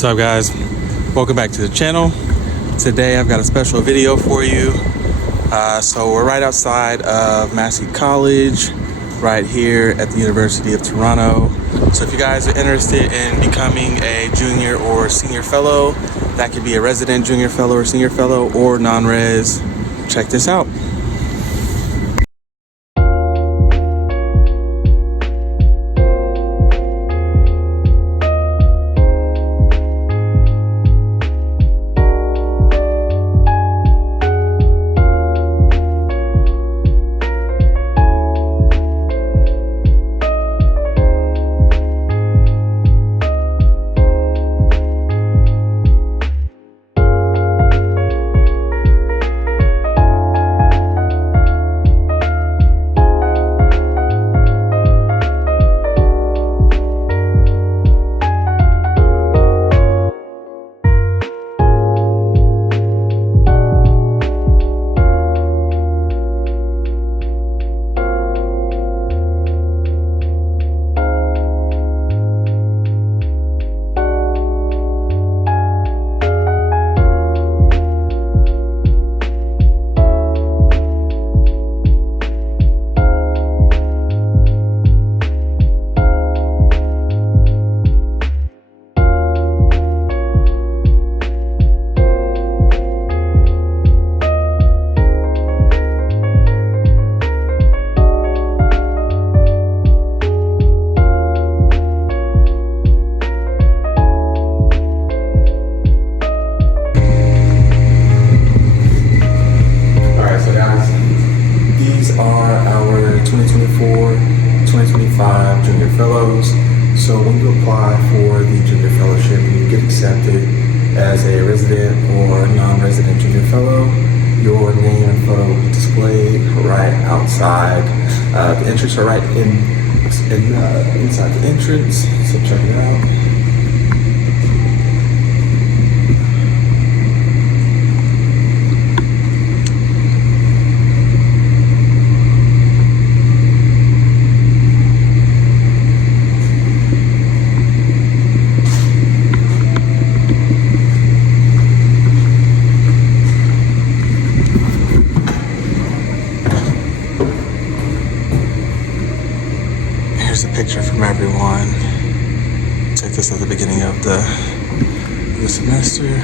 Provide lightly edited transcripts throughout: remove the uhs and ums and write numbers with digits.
What's up, guys? Welcome back to the channel. Today I've got a special video for you. So we're right outside of Massey College, right here at the University of Toronto. So if you guys are interested in becoming a junior or senior fellow, that could be a resident junior fellow or senior fellow or non-res, check this out. Our 2024-2025 junior fellows. So when you apply for the junior fellowship and you get accepted as a resident or non-resident junior fellow, your name and photo will be displayed right outside. The entrance are right inside the entrance, so check it out. Here's a picture from everyone. Took this at the beginning of the semester.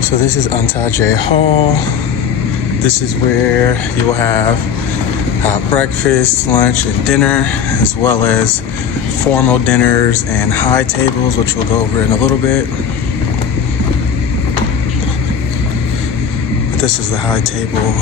So this is Antaje Hall. This is where you will have breakfast, lunch, and dinner, as well as formal dinners and high tables, which we'll go over in a little bit. But this is the high table.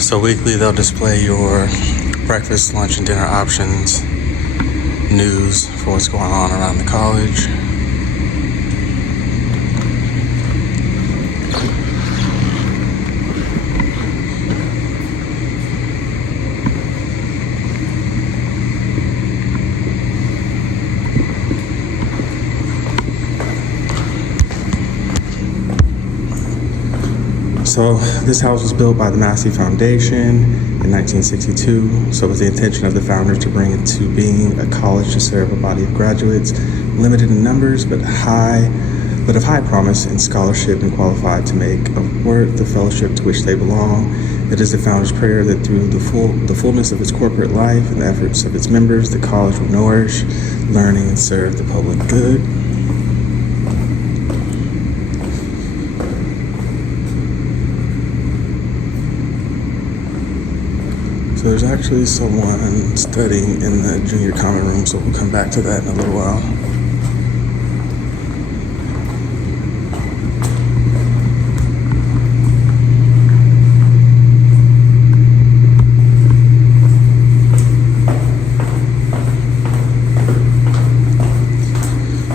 So weekly they'll display your breakfast, lunch, and dinner options, news for what's going on around the college. So this house was built by the Massey Foundation in 1962. So it was the intention of the founders to bring it to being a college to serve a body of graduates, limited in numbers, but of high promise in scholarship and qualified to make of worth the fellowship to which they belong. It is the founder's prayer that through the fullness of its corporate life and the efforts of its members, the college will nourish learning and serve the public good. So there's actually someone studying in the junior common room, so we'll come back to that in a little while.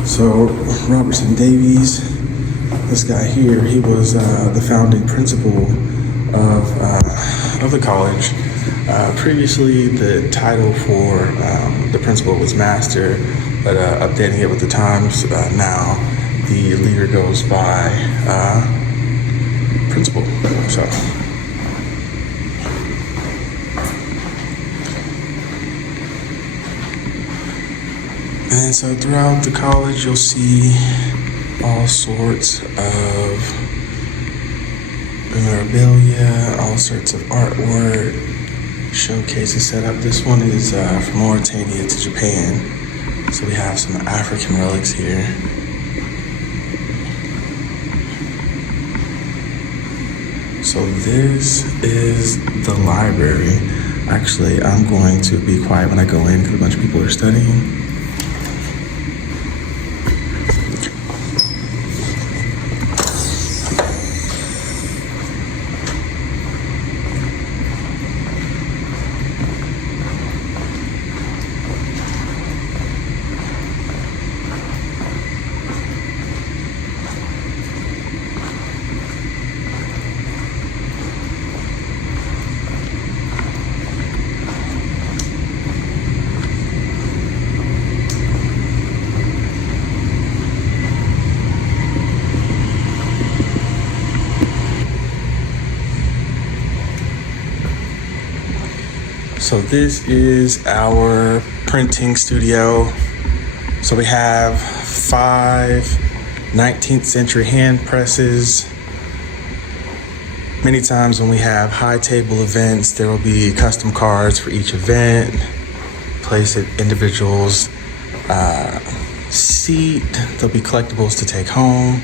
So Robertson Davies, this guy here, he was the founding principal of the college. Previously, the title for the principal was master, but updating it with the times, now the leader goes by principal. And so throughout the college, you'll see all sorts of memorabilia, all sorts of artwork, showcases set up. This one is from Mauritania to Japan. So we have some African relics here. So this is the library. Actually, I'm going to be quiet when I go in because a bunch of people are studying. So this is our printing studio. So we have 5 19th century hand presses. Many times when we have high table events, there will be custom cards for each event, placed at individuals' seat. There'll be collectibles to take home.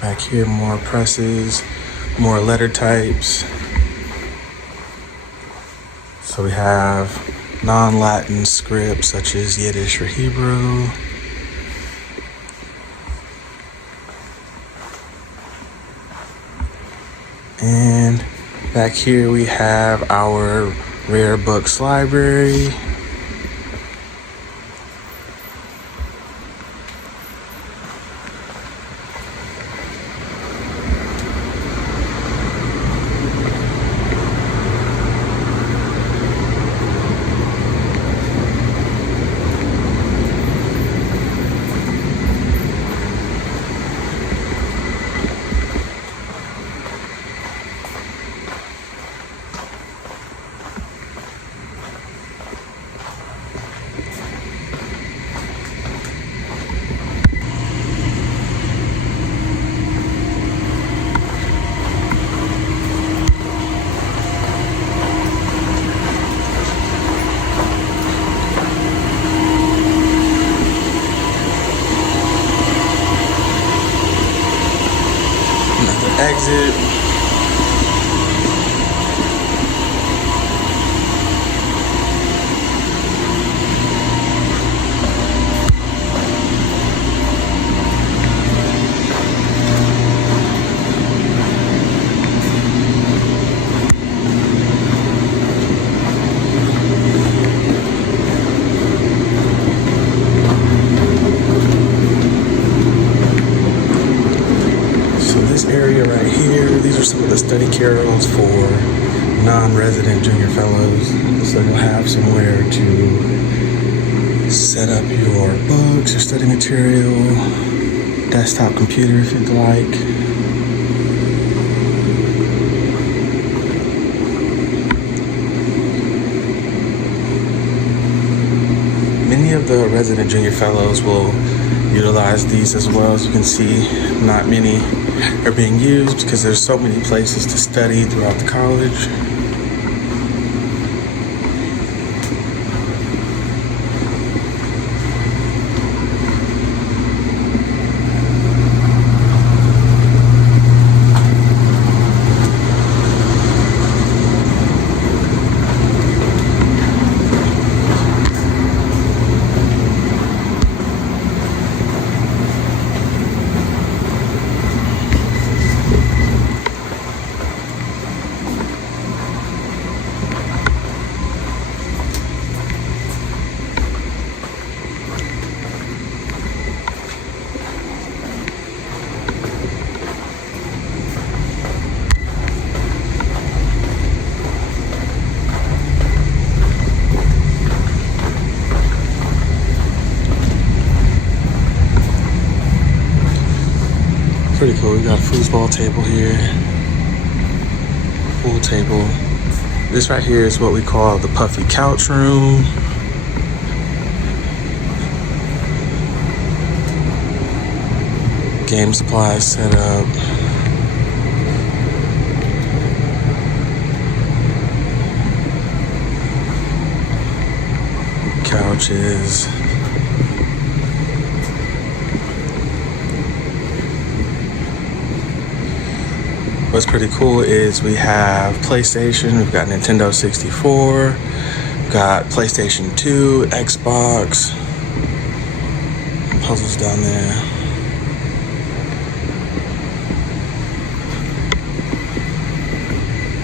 Back here, more presses, more letter types. So we have non-Latin scripts such as Yiddish or Hebrew. And back here we have our rare books library. Exit. Area right here, these are some of the study carrels for non-resident junior fellows. So you'll have somewhere to set up your books, your study material, desktop computer if you'd like. the resident junior fellows will utilize these as well. As you can see, not many are being used because there's so many places to study throughout the college. Pretty cool. We got a foosball table here, pool table. This right here is what we call the puffy couch room. Game supplies set up. Couches. What's pretty cool is we have PlayStation, we've got Nintendo 64, got PlayStation 2, Xbox, puzzles down there.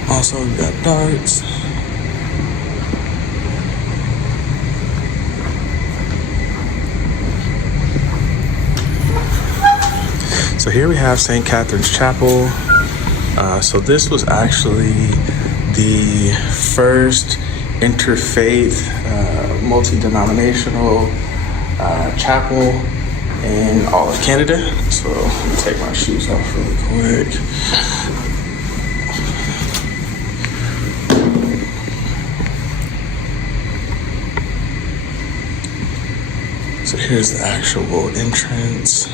Also, we've got darts. So here we have St. Catherine's Chapel. So this was actually the first interfaith, multi-denominational chapel in all of Canada. So let me take my shoes off really quick. So here's the actual entrance.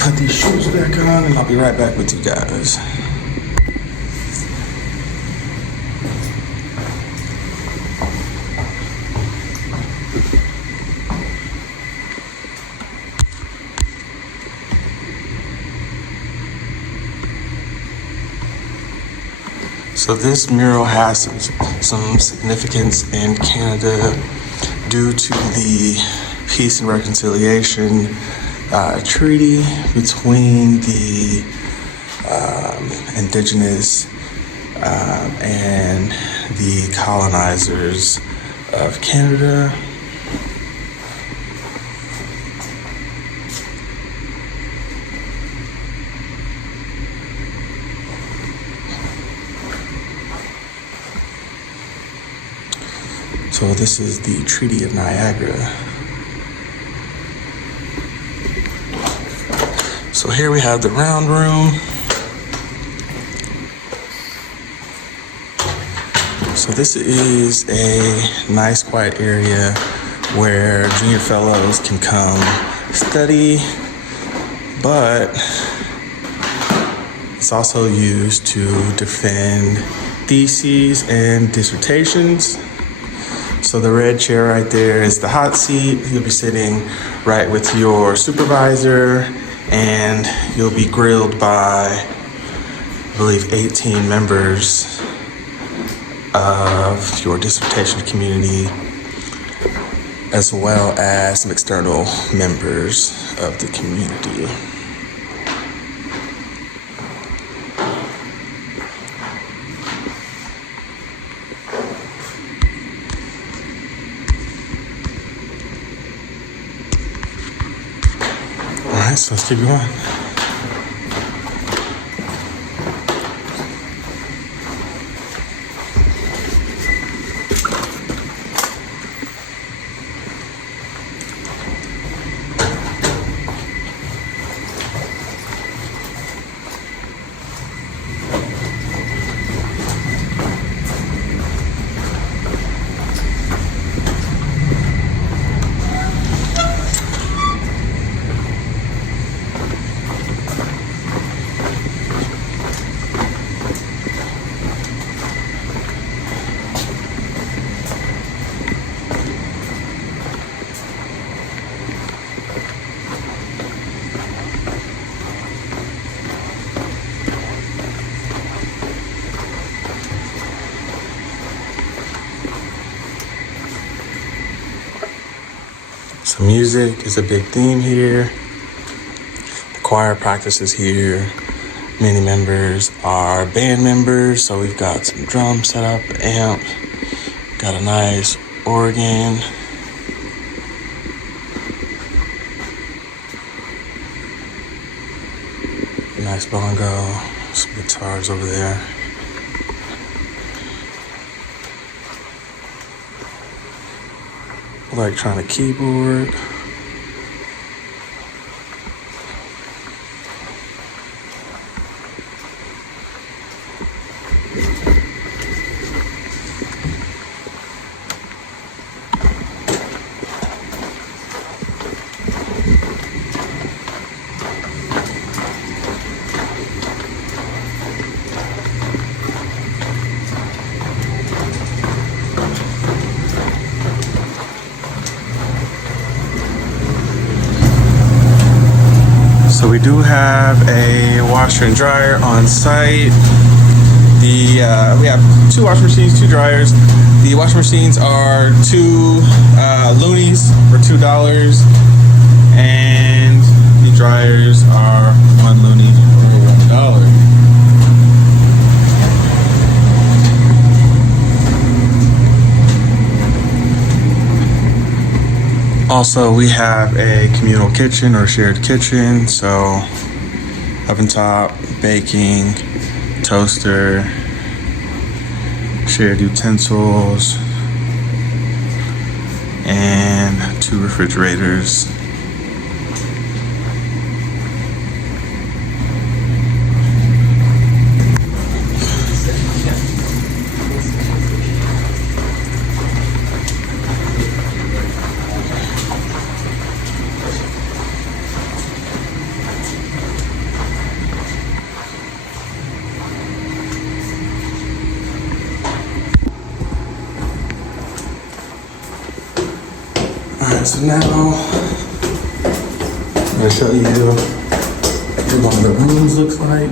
Put these shoes back on and I'll be right back with you guys. So this mural has some significance in Canada due to the Peace and Reconciliation treaty between the indigenous and the colonizers of Canada. So this is the Treaty of Niagara. So here we have the round room. So this is a nice quiet area where junior fellows can come study, but it's also used to defend theses and dissertations. So the red chair right there is the hot seat. You'll be sitting right with your supervisor, and you'll be grilled by, I believe, 18 members of your dissertation community, as well as some external members of the community. All right, so let's keep going. So music is a big theme here. The choir practices here. Many members are band members, so we've got some drums set up, an amp, got a nice organ. Nice bongo, some guitars over there. Electronic keyboard. So we do have a washer and dryer on site. We have 2 washing machines, 2 dryers. The washing machines are 2 loonies for $2, and the dryers are 1 loony for $1. Also, we have a communal kitchen or shared kitchen, so oven top, baking, toaster, shared utensils, and 2 refrigerators. Alright, so now I'm going to show you what one of the rooms looks like.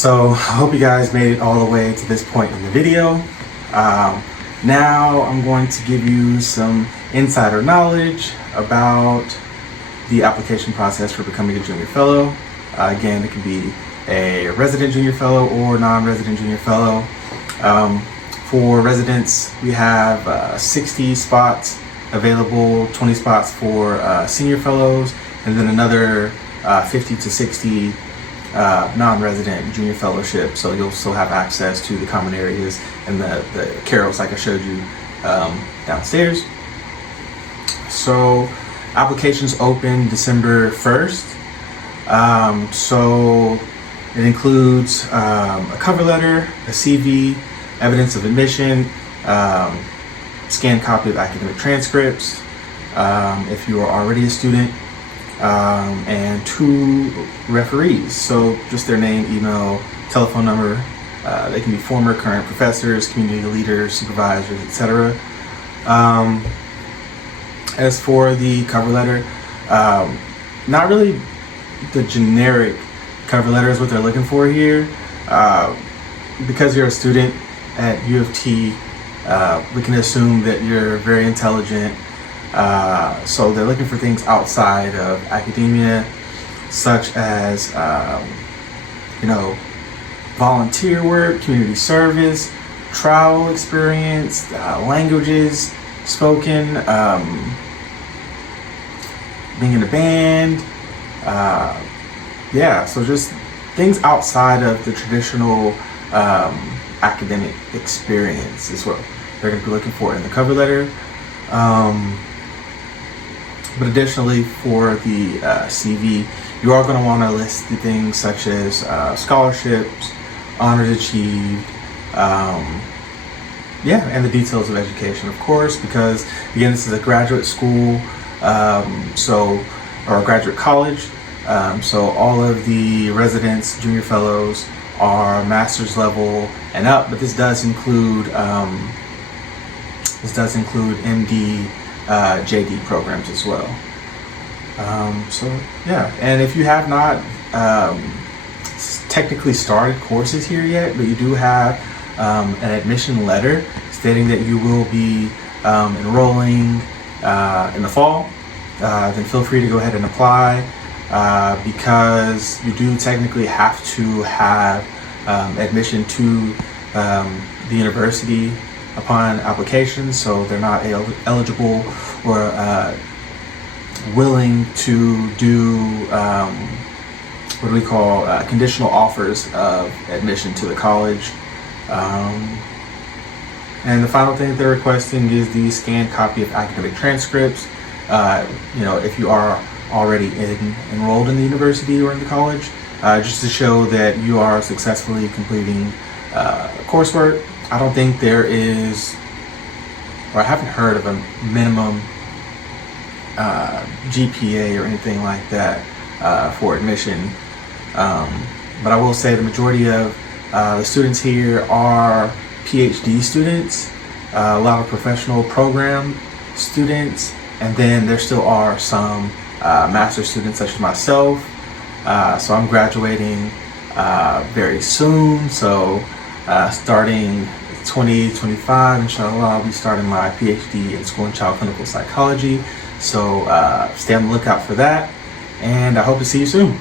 So I hope you guys made it all the way to this point in the video. Now I'm going to give you some insider knowledge about the application process for becoming a junior fellow. Again, it can be a resident junior fellow or non-resident junior fellow. For residents, we have 60 spots available, 20 spots for senior fellows, and then another 50 to 60 non-resident junior fellowship. So you'll still have access to the common areas and the carrels like I showed you downstairs. So applications open December 1st. So it includes a cover letter, a CV, evidence of admission, scanned copy of academic transcripts, if you are already a student, and 2 referees. So just their name, email, telephone number. They can be former, current professors, community leaders, supervisors, etc. As for the cover letter, not really the generic cover letter is what they're looking for here. Because you're a student at U of T, we can assume that you're very intelligent. So they're looking for things outside of academia, such as, volunteer work, community service, travel experience, languages spoken, being in a band. So just things outside of the traditional academic experience is what they're going to be looking for in the cover letter. But additionally, for the CV, you are going to want to list the things such as scholarships, honors achieved, and the details of education, of course, because again, this is a graduate school, or a graduate college. So all of the residents, junior fellows are master's level and up, but this does include MD, JD programs as well. And if you have not technically started courses here yet, but you do have an admission letter stating that you will be enrolling in the fall, then feel free to go ahead and apply, because you do technically have to have admission to the university upon application, so they're not eligible or willing to do what we call conditional offers of admission to the college. And the final thing that they're requesting is the scanned copy of academic transcripts. If you are already enrolled in the university or in the college, just to show that you are successfully completing coursework. I don't think there is, or I haven't heard of a minimum GPA or anything like that for admission. But I will say the majority of the students here are PhD students, a lot of professional program students, and then there still are some master's students such as myself. So I'm graduating very soon. So starting 2025, inshallah, I'll be starting my PhD in school and child clinical psychology. So stay on the lookout for that, and I hope to see you soon.